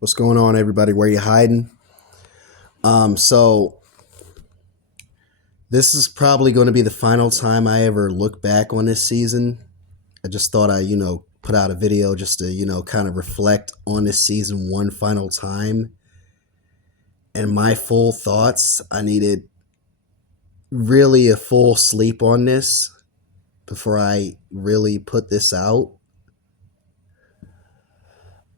What's going on, everybody? Where you hiding? So this is probably going to be the final time I ever look back on this season. I just thought I put out a video just to kind of reflect on this season one final time and my full thoughts. I needed really a full sleep on this before I really put this out.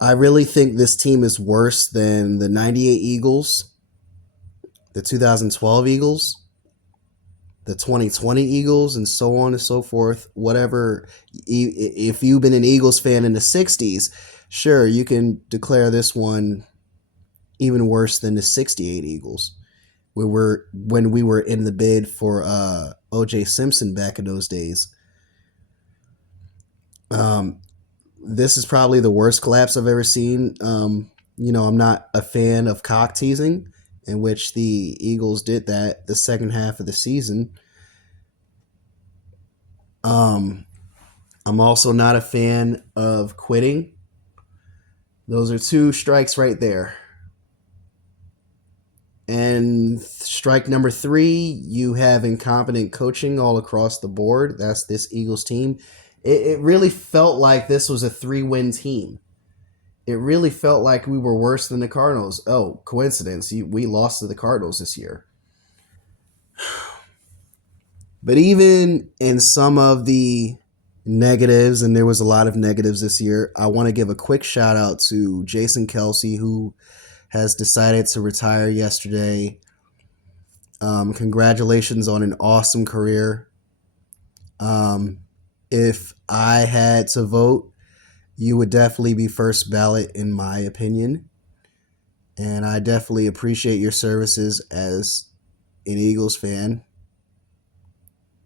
I really think this team is worse than the 98 Eagles, the 2012 Eagles, the 2020 Eagles, and so on and so forth. Whatever, if you've been an Eagles fan in the 60s, sure, you can declare this one even worse than the 68 Eagles. When we were in the bid for O.J. Simpson back in those days. This is probably the worst collapse I've ever seen. I'm not a fan of cock teasing, in which the Eagles did that the second half of the season. I'm also not a fan of quitting. Those are two strikes right there. And strike number 3, you have incompetent coaching all across the board. That's this Eagles team. It really felt like this was a 3-win team. It really felt like we were worse than the Cardinals. Oh, coincidence. We lost to the Cardinals this year. But even in some of the negatives, and there was a lot of negatives this year, I want to give a quick shout out to Jason Kelsey, who has decided to retire yesterday. Congratulations on an awesome career. If I had to vote, you would definitely be first ballot in my opinion. And I definitely appreciate your services as an Eagles fan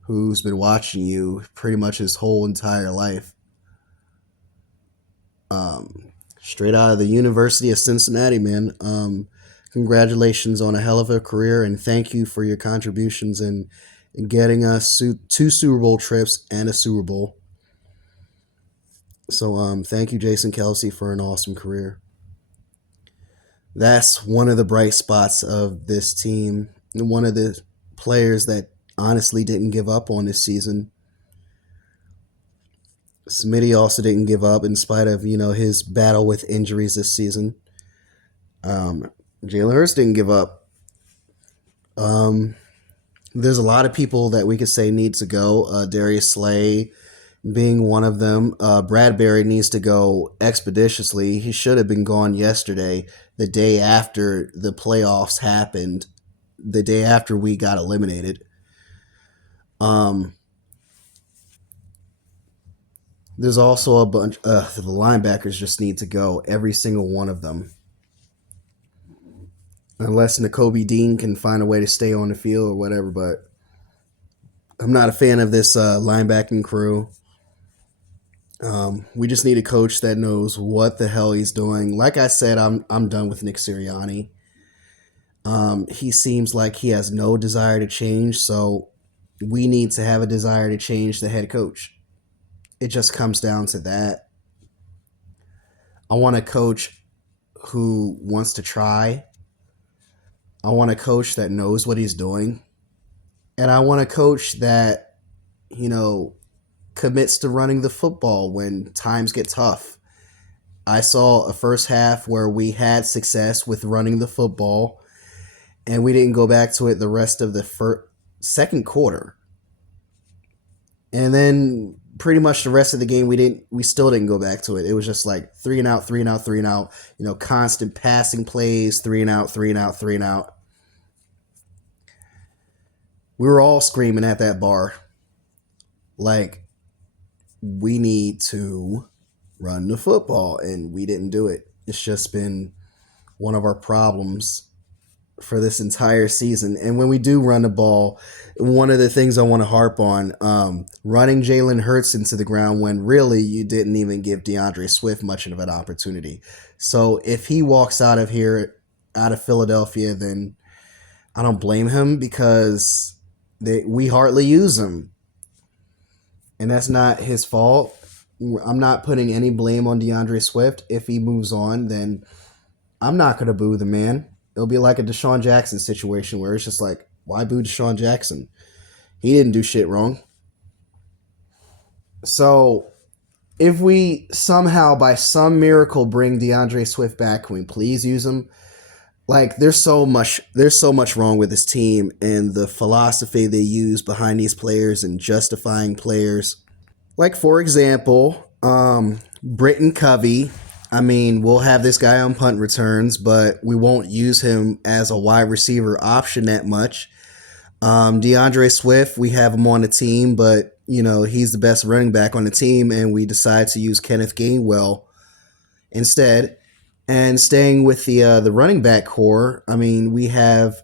who's been watching you pretty much his whole entire life. Straight out of the University of Cincinnati, man. Congratulations on a hell of a career, and thank you for your contributions in getting us 2 Super Bowl trips and a Super Bowl. So thank you, Jason Kelsey, for an awesome career. That's one of the bright spots of this team. One of the players that honestly didn't give up on this season. Smitty also didn't give up in spite of, his battle with injuries this season. Jalen Hurts didn't give up. There's a lot of people that we could say needs to go. Darius Slay being one of them. Bradbury needs to go expeditiously. He should have been gone yesterday, the day after the playoffs happened, the day after we got eliminated. There's also a bunch. The linebackers just need to go, every single one of them. Unless Nakobe Dean can find a way to stay on the field or whatever, but I'm not a fan of this linebacking crew. We just need a coach that knows what the hell he's doing. Like I said, I'm done with Nick Sirianni. He seems like he has no desire to change, so we need to have a desire to change the head coach. It just comes down to that. I want a coach who wants to try. I want a coach that knows what he's doing. And I want a coach that, commits to running the football when times get tough. I saw a first half where we had success with running the football, and we didn't go back to it the rest of the second quarter. And then pretty much the rest of the game, we still didn't go back to it. It was just like 3 and out, 3 and out, 3 and out, constant passing plays, 3 and out, 3 and out, 3 and out. We were all screaming at that bar, like, we need to run the football, and we didn't do it. It's just been one of our problems for this entire season. And when we do run the ball, one of the things I want to harp on, running Jalen Hurts into the ground when really you didn't even give DeAndre Swift much of an opportunity. So if he walks out of here, out of Philadelphia, then I don't blame him, because we hardly use him. And that's not his fault. I'm not putting any blame on DeAndre Swift. If he moves on, then I'm not going to boo the man. It'll be like a Deshaun Jackson situation where it's just like, why boo Deshaun Jackson? He didn't do shit wrong. So if we somehow, by some miracle, bring DeAndre Swift back, can we please use him? Like, there's so much wrong with this team and the philosophy they use behind these players and justifying players. Like, for example, Britton Covey. I mean, we'll have this guy on punt returns, but we won't use him as a wide receiver option that much. DeAndre Swift, we have him on the team, but he's the best running back on the team, and we decide to use Kenneth Gainwell instead. And staying with the running back core, I mean, we have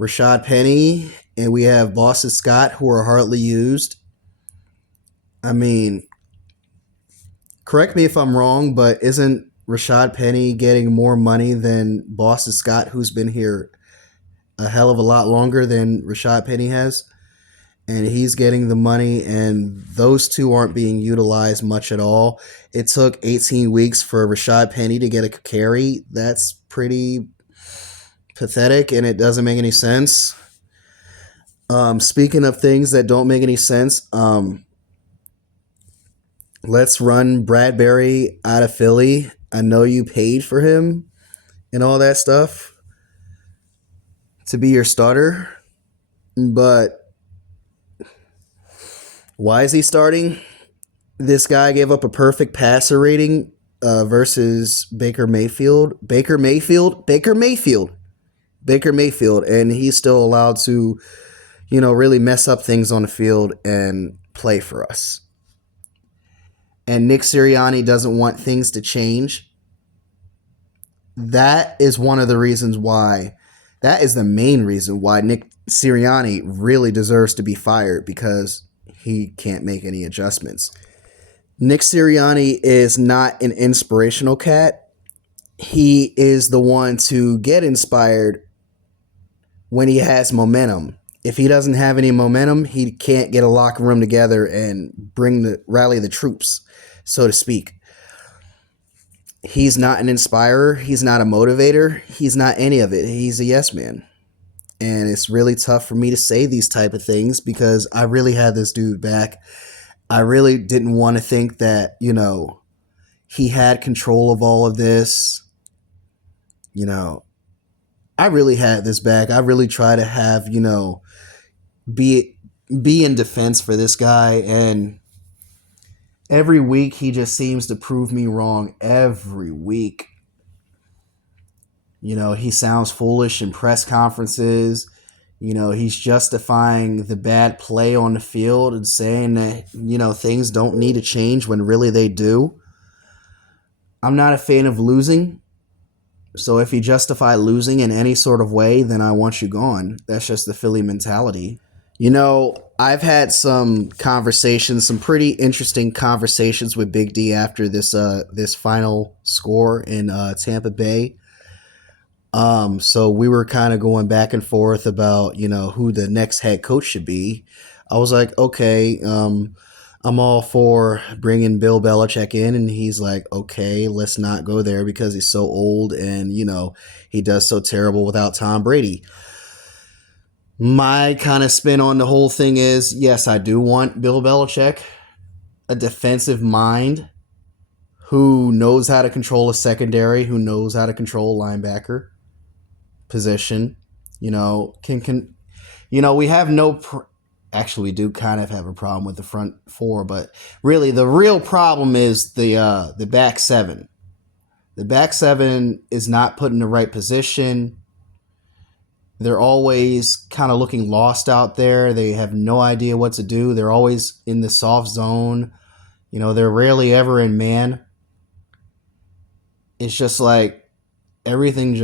Rashad Penny and we have Boston Scott, who are hardly used. I mean, correct me if I'm wrong, but isn't Rashad Penny getting more money than Boston Scott, who's been here a hell of a lot longer than Rashad Penny has? And he's getting the money, and those two aren't being utilized much at all. It took 18 weeks for Rashad Penny to get a carry. That's pretty pathetic, and it doesn't make any sense. Speaking of things that don't make any sense, let's run Bradbury out of Philly. I know you paid for him and all that stuff to be your starter, but why is he starting? This guy gave up a perfect passer rating versus Baker Mayfield, and he's still allowed to, really mess up things on the field and play for us. And Nick Sirianni doesn't want things to change. That is one of the reasons why, that is the main reason why Nick Sirianni really deserves to be fired, because he can't make any adjustments. Nick Sirianni is not an inspirational cat. He is the one to get inspired when he has momentum. If he doesn't have any momentum, he can't get a locker room together and rally the troops, so to speak. He's not an inspirer. He's not a motivator. He's not any of it. He's a yes man. And it's really tough for me to say these type of things because I really had this dude back. I really didn't want to think that, he had control of all of this. I really had this back. I really try to have, be in defense for this guy. And every week he just seems to prove me wrong every week. He sounds foolish in press conferences. He's justifying the bad play on the field and saying that, things don't need to change when really they do. I'm not a fan of losing. So if you justify losing in any sort of way, then I want you gone. That's just the Philly mentality. I've had some conversations, some pretty interesting conversations with Big D after this final score in Tampa Bay. So we were kind of going back and forth about, who the next head coach should be. I was like, okay, I'm all for bringing Bill Belichick in. And he's like, okay, let's not go there because he's so old and, he does so terrible without Tom Brady. My kind of spin on the whole thing is, yes, I do want Bill Belichick, a defensive mind who knows how to control a secondary, who knows how to control a linebacker position. We have actually, we do kind of have a problem with the front four, but really the real problem is the back seven. The back seven is not put in the right position. They're always kind of looking lost out there. They have no idea what to do. They're always in the soft zone. They're rarely ever in man. It's just like everything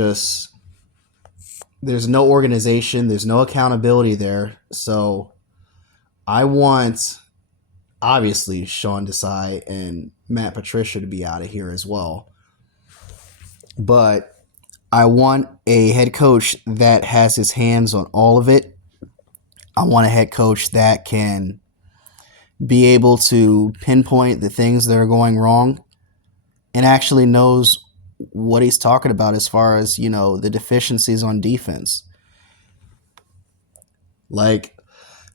there's no organization. There's no accountability there. So I want, obviously, Sean Desai and Matt Patricia to be out of here as well. But I want a head coach that has his hands on all of it. I want a head coach that can be able to pinpoint the things that are going wrong and actually knows what he's talking about as far as, the deficiencies on defense. Like,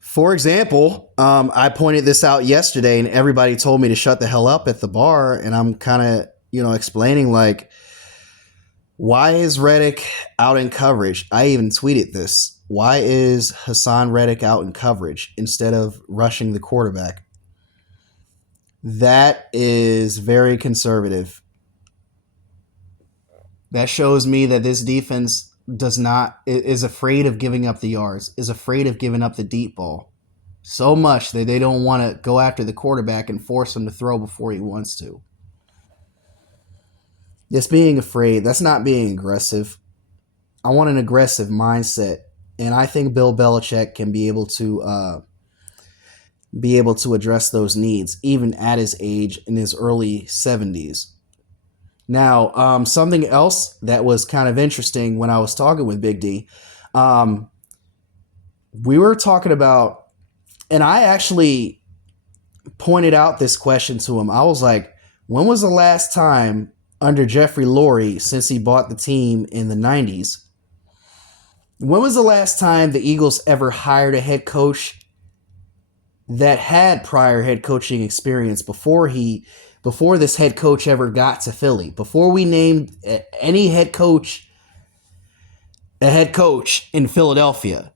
for example, I pointed this out yesterday and everybody told me to shut the hell up at the bar. And I'm kind of, explaining, like, why is Reddick out in coverage? I even tweeted this. Why is Hassan Reddick out in coverage instead of rushing the quarterback? That is very conservative. That shows me that this defense is afraid of giving up the yards, is afraid of giving up the deep ball so much that they don't want to go after the quarterback and force him to throw before he wants to. Just being afraid, that's not being aggressive. I want an aggressive mindset, and I think Bill Belichick can be able to address those needs even at his age in his early 70s. Now, something else that was kind of interesting when I was talking with Big D, we were talking about, and I actually pointed out this question to him. I was like, when was the last time under Jeffrey Lurie, since he bought the team in the 90s, when was the last time the Eagles ever hired a head coach that had prior head coaching experience before this head coach ever got to Philly? Before we named any head coach a head coach in Philadelphia,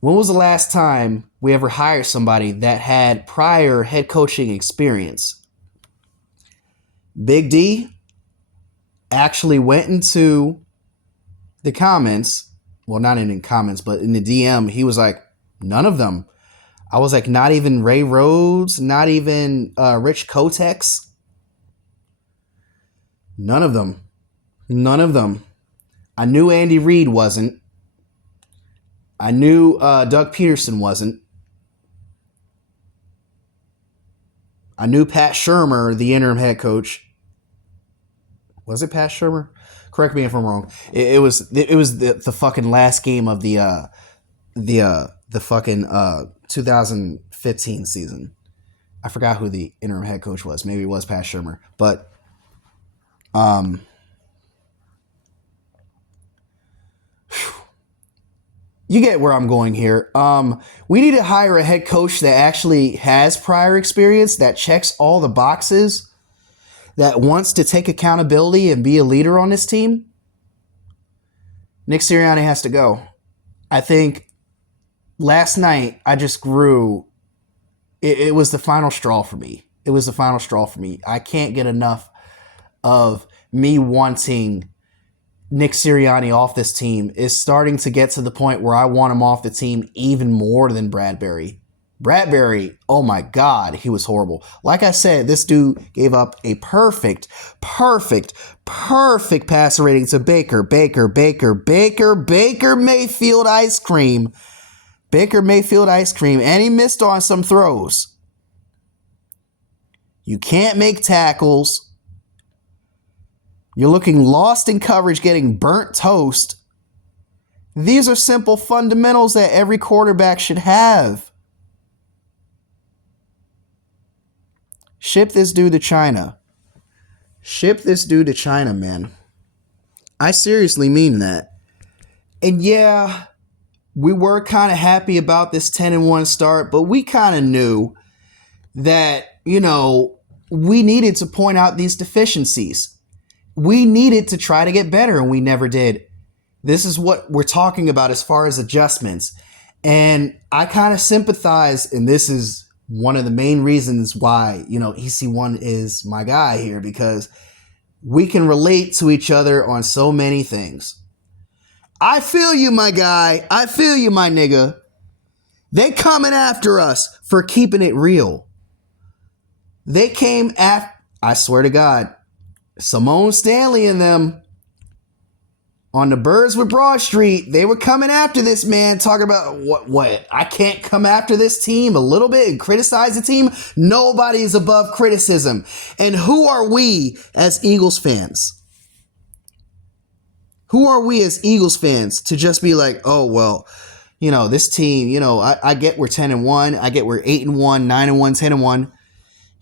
when was the last time we ever hired somebody that had prior head coaching experience? Big D actually went into the comments, well, not in the comments, but in the DM, he was like, none of them. I was like, not even Ray Rhodes, not even Rich Kotex. None of them. None of them. I knew Andy Reid wasn't. I knew Doug Peterson wasn't. I knew Pat Shurmur, the interim head coach. Was it Pat Shurmur? Correct me if I'm wrong. It was the fucking last game of the fucking 2015 season. I forgot who the interim head coach was. Maybe it was Pat Shurmur. But you get where I'm going here. We need to hire a head coach that actually has prior experience, that checks all the boxes, that wants to take accountability and be a leader on this team. Nick Sirianni has to go. I think last night I just grew. It was the final straw for me. It was the final straw for me. I can't get enough of me wanting Nick Sirianni off this team. Is starting to get to the point where I want him off the team even more than Bradbury. Bradbury, oh my God, he was horrible. Like I said, this dude gave up a perfect passer rating to Baker Mayfield ice cream. Baker Mayfield ice cream, and he missed on some throws. You can't make tackles. You're looking lost in coverage, getting burnt toast. These are simple fundamentals that every quarterback should have. Ship this dude to China. Ship this dude to China, man. I seriously mean that. And yeah, we were kind of happy about this 10-1 start, but we kind of knew that, we needed to point out these deficiencies. We needed to try to get better, and we never did. This is what we're talking about as far as adjustments. And I kind of sympathize, and this is one of the main reasons why, EC1 is my guy here, because we can relate to each other on so many things. I feel you, my guy. I feel you, my nigga. They coming after us for keeping it real. They came after, I swear to God, Simone Stanley and them on the Birds with Broad Street, they were coming after this man, talking about what? I can't come after this team a little bit and criticize the team? Nobody is above criticism. And who are we as Eagles fans? Who are we as Eagles fans to just be like, oh, well, this team, I get we're 10-1. I get we're 8-1, 9-1,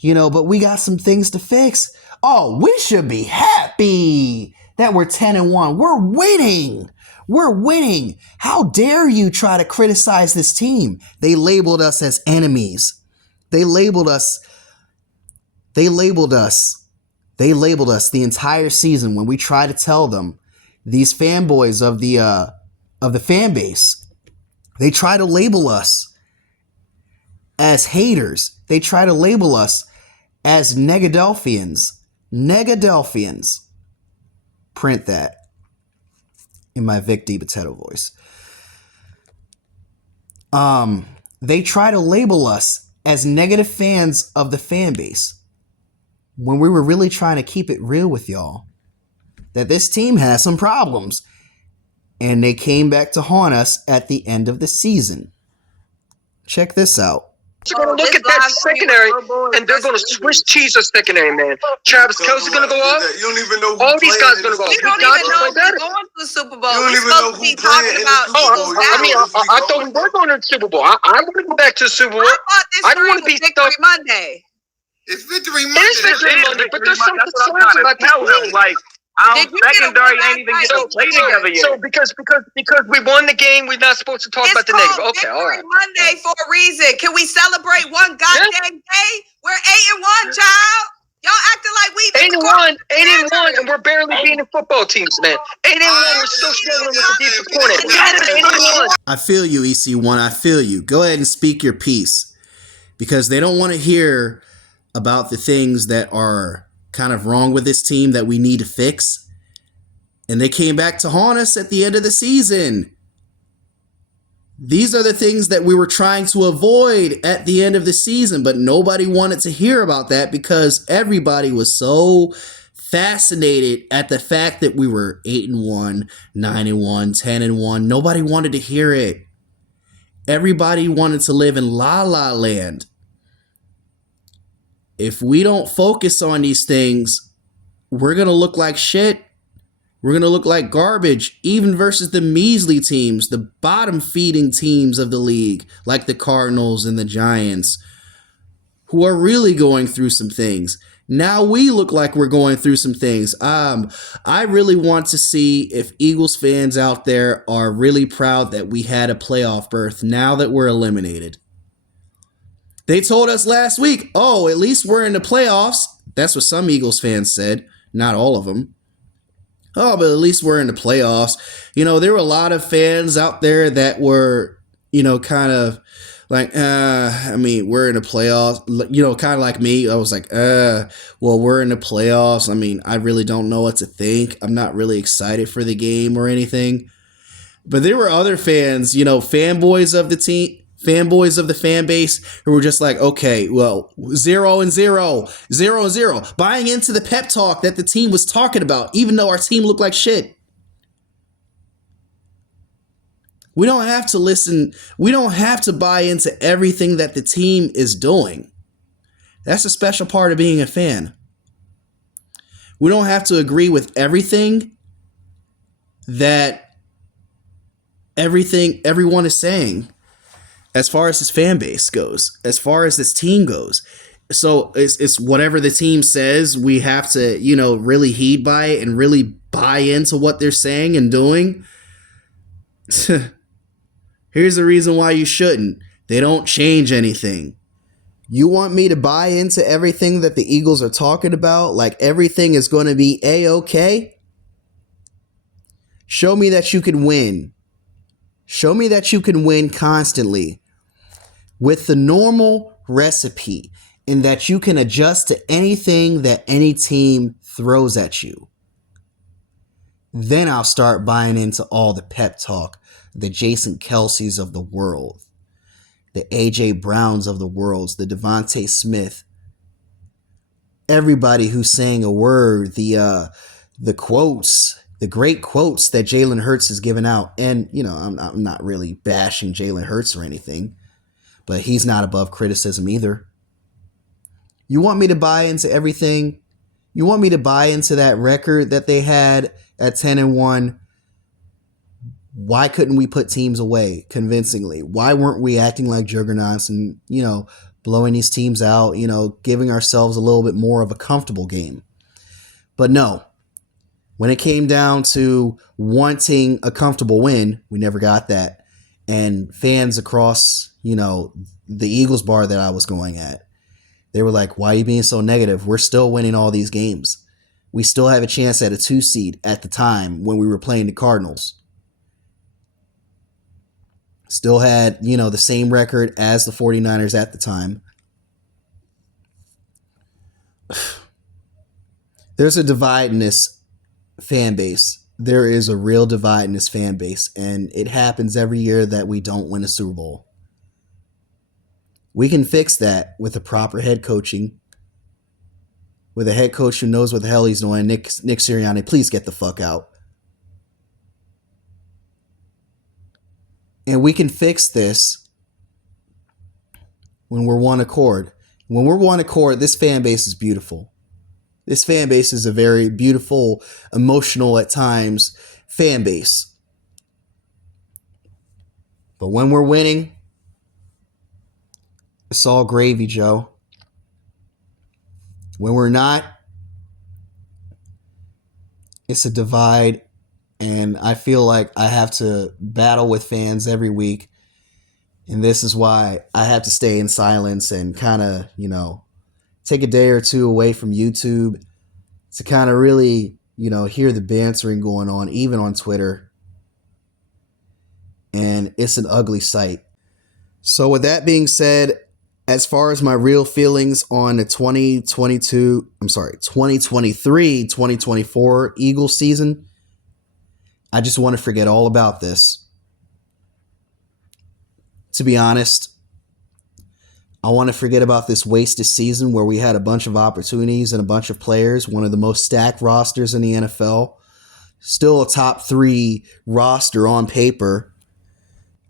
10-1, but we got some things to fix. Oh, we should be happy that we're 10-1. We're winning. We're winning. How dare you try to criticize this team? They labeled us as enemies. They labeled us the entire season when we try to tell them, these fanboys of the fan base, they try to label us as haters. They try to label us as Negadelphians. Negadelphians. Print that in my Vic DiBattista voice. They try to label us as negative fans of the fan base when we were really trying to keep it real with y'all that this team has some problems, and they came back to haunt us at the end of the season. Check this out. You're going to look at that secondary, and they're going to Swiss cheese a secondary, man. Travis Kelce going to go off. You don't even know who all these guys going to go off. We don't even know who's going to the Super Bowl. You don't We're even know supposed to who be talking playing about in the Super Eagles Bowl. now. I mean, I thought we were going to the Super Bowl. I want to go back to the Super Bowl. I thought this I don't stream want to was be Victory stuck. Monday. It's Victory It Monday. is Victory Monday, but there's some That's what I'm concerns trying about to this tell them. team. Like, our Did you get a secondary win ain't even last getting night? play together yet. So because we won the game, we're not supposed to talk It's about the called negative. Okay, Victory all right. Monday for a reason. Can we celebrate one goddamn day? We're 8-1, child. Y'all acting like we 8-1, and we're barely beating football teams, man. 8-1, we're still struggling with the defensive corner. 8-1. I feel you, EC1. I feel you. Go ahead and speak your piece, because they don't want to hear about the things that are kind of wrong with this team that we need to fix. And they came back to haunt us at the end of the season. These are the things that we were trying to avoid at the end of the season, but nobody wanted to hear about that because everybody was so fascinated at the fact that we were 8-1, 9-1, 10-1. Nobody wanted to hear it. Everybody wanted to live in La La Land. If we don't focus on these things, we're going to look like shit. We're going to look like garbage, even versus the measly teams, the bottom-feeding teams of the league, like the Cardinals and the Giants, who are really going through some things. Now we look like we're going through some things. I really want to see if Eagles fans out there are really proud that we had a playoff berth now that we're eliminated. They told us last week, oh, at least we're in the playoffs. That's what some Eagles fans said, not all of them. Oh, but at least we're in the playoffs. You know, there were a lot of fans out there that were, you know, kind of like, I mean, we're in the playoffs. You know, kind of like me. I was like, well, we're in the playoffs. I mean, I really don't know what to think. I'm not really excited for the game or anything. But there were other fans, you know, fanboys of the team, fanboys of the fan base who were just like, okay, well, 0-0, 0-0, buying into the pep talk that the team was talking about, even though our team looked like shit. We don't have to listen. We don't have to buy into everything that the team is doing. That's a special part of being a fan. We don't have to agree with everything that everyone is saying. As far as this fan base goes, as far as this team goes. So it's whatever the team says, we have to, you know, really heed by it and really buy into what they're saying and doing. Here's the reason why you shouldn't. They don't change anything. You want me to buy into everything that the Eagles are talking about? Like everything is going to be A-okay? Show me that you can win. Show me that you can win constantly with the normal recipe, and that you can adjust to anything that any team throws at you. Then I'll start buying into all the pep talk, the Jason Kelce's of the world, the A.J. Browns of the world, the Devontae Smith, everybody who's saying a word, the quotes, the great quotes that Jalen Hurts has given out. And, you know, I'm not really bashing Jalen Hurts or anything, but he's not above criticism either. You want me to buy into everything? You want me to buy into that record that they had at 10-1? Why couldn't we put teams away convincingly? Why weren't we acting like juggernauts and, you know, blowing these teams out, you know, giving ourselves a little bit more of a comfortable game? But no, When it came down to wanting a comfortable win, we never got that. And fans across, the Eagles bar that I was going at, they were like, why are you being so negative? We're still winning all these games. We still have a chance at a 2 seed at the time when we were playing the Cardinals. Still had, the same record as the 49ers at the time. There's a divide in this fan base. There is a real divide in this fan base, and it happens every year that we don't win a Super Bowl. We can fix that with the proper head coaching, with a head coach who knows what the hell he's doing. Nick Sirianni, please get the fuck out. And we can fix this when we're one accord. When we're one accord, this fan base is beautiful. This fan base is a very beautiful, emotional at times fan base. But when we're winning, it's all gravy, Joe. When we're not, it's a divide. And I feel like I have to battle with fans every week. And this is why I have to stay in silence and kind of, take a day or two away from YouTube to kind of really, hear the bantering going on, even on Twitter. And it's an ugly sight. So with that being said, as far as my real feelings on the 2023-2024 Eagles season, I just want to forget all about this. To be honest, I want to forget about this wasted season where we had a bunch of opportunities and a bunch of players, one of the most stacked rosters in the NFL, still a top 3 roster on paper.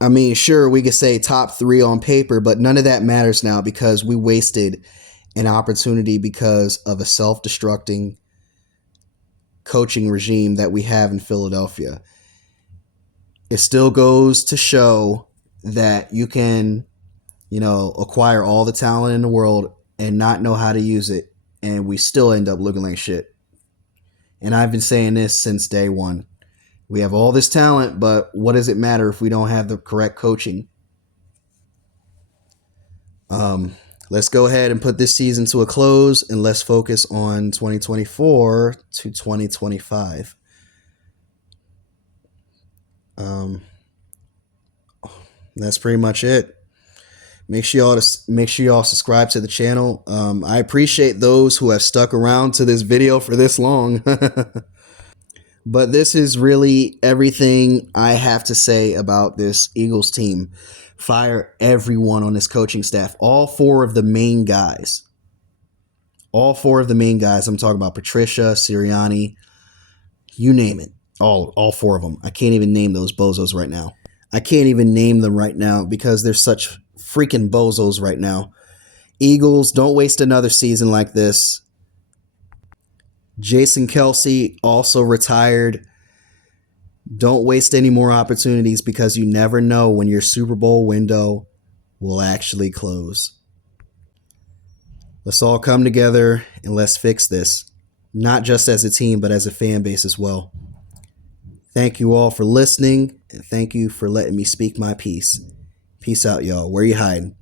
I mean, sure, we could say top 3 on paper, but none of that matters now because we wasted an opportunity because of a self-destructing coaching regime that we have in Philadelphia. It still goes to show that you can, acquire all the talent in the world and not know how to use it, and we still end up looking like shit. And I've been saying this since day one. We have all this talent, but what does it matter if we don't have the correct coaching? Let's go ahead and put this season to a close, and let's focus on 2024 to 2025. That's pretty much it. Make sure y'all subscribe to the channel. I appreciate those who have stuck around to this video for this long. But this is really everything I have to say about this Eagles team. Fire everyone on this coaching staff. All 4 of the main guys. All 4 of the main guys. I'm talking about Patricia, Sirianni, you name it. All 4 of them. I can't even name those bozos right now. I can't even name them right now because they're such freaking bozos right now. Eagles, don't waste another season like this. Jason Kelce also retired. Don't waste any more opportunities because you never know when your Super Bowl window will actually close. Let's all come together and let's fix this. Not just as a team, but as a fan base as well. Thank you all for listening, and thank you for letting me speak my piece. Peace out, y'all. Where you hiding?